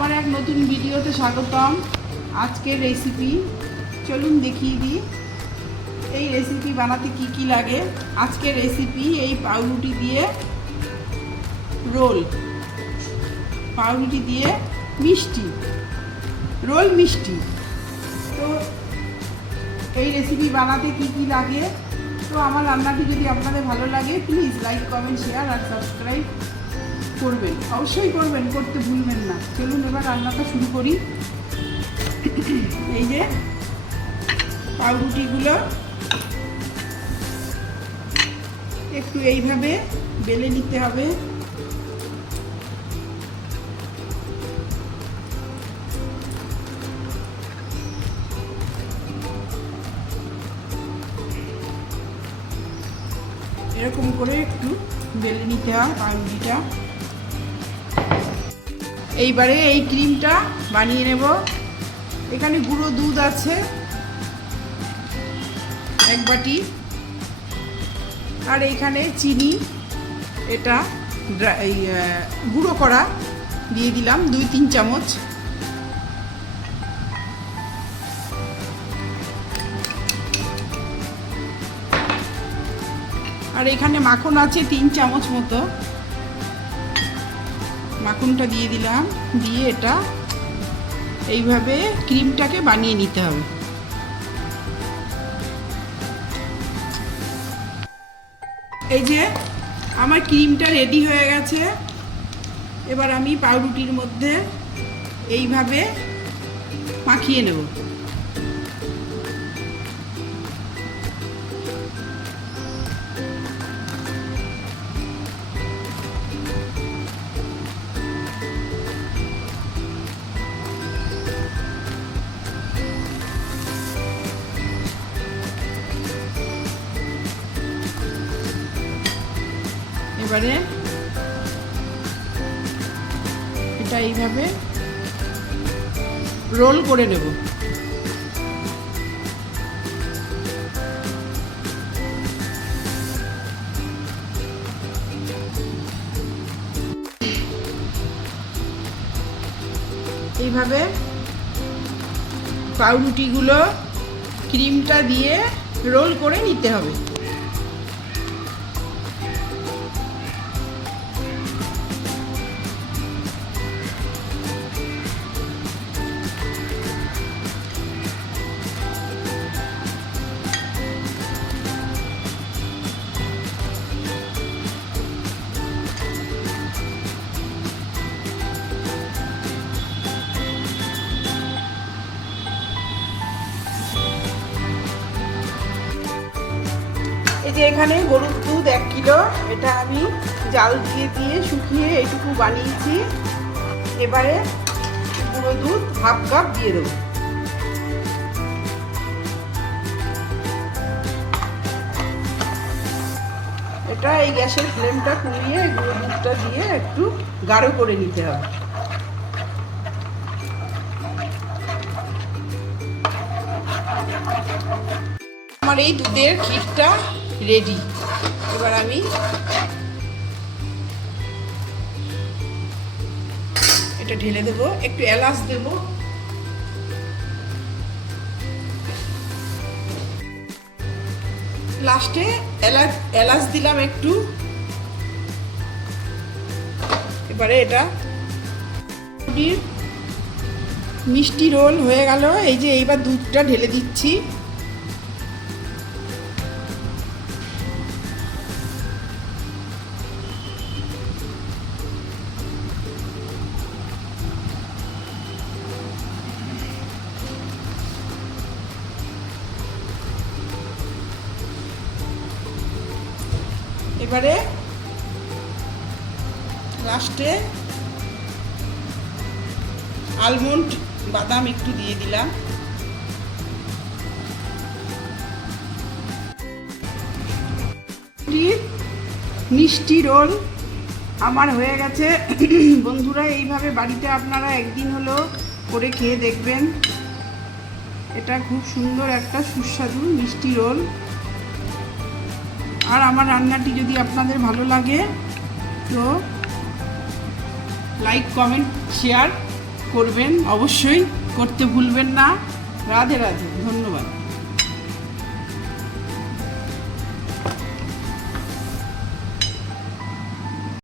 আমার এক নতুন ভিডিওতে স্বাগতম। আজকের রেসিপি চলুন দেখিয়ে দিই। এই রেসিপি বানাতে কি কি লাগে? আজকের রেসিপি এই পাউরুটি দিয়ে রোল। পাউরুটি দিয়ে মিষ্টি। রোল মিষ্টি। তো এই রেসিপি বানাতে কি কি লাগে? তো আমার রান্নাটি যদি আপনাদের ভালো লাগে প্লিজ লাইক কমেন্ট শেয়ার আর সাবস্ক্রাইব করবেন। অবশ্যই করবেন, করতে ভুলবেন না। চলুন এবার রান্নাটা শুরু করি। এই যে পাউরুটিগুলো একটু এইভাবে বেলে নিতে হবে। এরকম করে একটু বেলে নিতে হয় পাউরুটিটা। এইবারে এই ক্রিমটা বানিয়ে নেব। এখানে গুঁড়ো দুধ আছে, এক বাটি। আর এখানে চিনি, এটা গুঁড়ো করা দিয়ে দিলাম দুই, তিন চামচ। আর এখানে মাখন আছে তিন চামচ মতো। মাখনটা দিয়ে দিলাম, দিয়ে এটা এইভাবে ক্রিমটাকে বানিয়ে নিতে হবে। এই যে আমার ক্রিমটা রেডি হয়ে গেছে। এবার আমি পাউরুটির মধ্যে এইভাবে মাখিয়ে নেব। এবারে এটা এইভাবে রোল করে নেব। এইভাবে পাউরুটিগুলো ক্রিমটা দিয়ে রোল করে নিতে হবে। এই যে এখানে গরুর দুধ এক কিলো, এটা আমি জাল দিয়ে দিয়ে শুকিয়ে এইটুকু বানিয়েছি। এবারে গুঁড়ো দুধ হাফ কাপ দিয়ে দেবো। এটা এই গ্যাসের ফ্লেমটা কমিয়ে গুঁড়ো দুধটা দিয়ে একটু গাঢ় করে নিতে হবে। আমার এই দুধের ক্ষীরটা রেডি এবার আমি এটা ঢেলে দেবো, একটু এলাচ দেব। লাস্টে এলাচ এলাচ দিলাম একটু। এবারে এটা মিষ্টি রোল হয়ে গেল। এই যে এইবার দুধটা ঢেলে দিচ্ছি। এবারে লাস্টে আলমন্ড বাদাম একটু দিয়ে দিলাম। মিষ্টি রোল আমার হয়ে গেছে। বন্ধুরা, এইভাবে বাড়িতে আপনারা একদিন হলো করে খেয়ে দেখবেন। এটা খুব সুন্দর একটা সুস্বাদু মিষ্টি রোল। আর আমার রান্নাটি যদি আপনাদের ভালো লাগে, তো লাইক কমেন্ট শেয়ার করবেন। অবশ্যই করতে ভুলবেন না। রাধে রাধে, ধন্যবাদ।